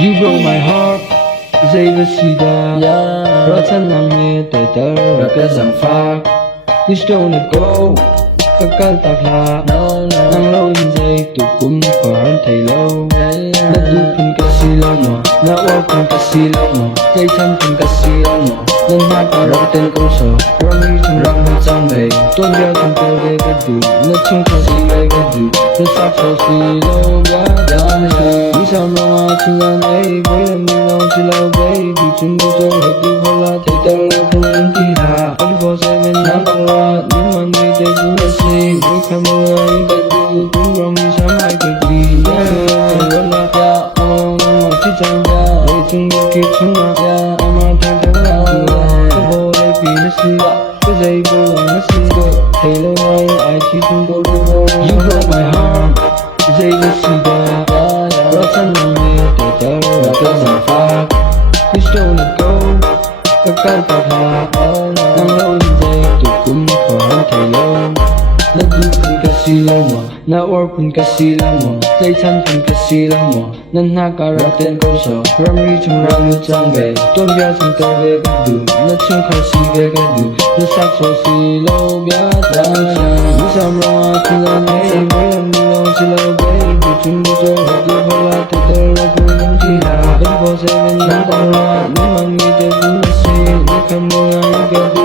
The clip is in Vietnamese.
You broke my heart dây với sida rõ thân làm nghe đời tớ ra cái rằng pha please don't let go kakal takla nang lâu in dây tụ cũng khoảng thầy lâu na du pin kasi lang mo na wa pin kasi lang mo kay chan pin kasi lang mo nan ha ka ra ten ko so rong yi chung rong ni chang bei ton bia chung ko de ga du na chung ko si ga ga du na sa so si lo ga da ni sam lo a chung lan ei boy lam ni long chi lo bei du chung du so he du ho la thai ta lo thong ti ha 24/7 na ba la ni man ni de du na si ni kham lo ai ga du du rong ni sam ai ga di ya lo la ya oh chi chang ya lo chung du ki chung ya ama ta ta la bo le pi na si cái dây vô là nó xin cô thầy lâu nay ai chỉ chung cô đâu you broke my heart dây với si da rõ thân lòng nghe đời tớ là cái rằng pha please don't let go các cái tạc hạ nang lâu in dây tụi cũng khoảng thầy lâu na du pun kasi lang mo na or pun kasi lang mo kay chan pun kasi lang mo nan ha ka ra ten ko so ram ri chung ram lu chang be ton bia chung ka ve ga du na chung kha si ve ga du na sa so si lo bia da ni sam lo a chi la nei mo yam ni lo chi lo be du chung du so ha du ho la te te lo pu yam chi ha 24/7 na da la ni man mi te du na si ni kham mo ya ga du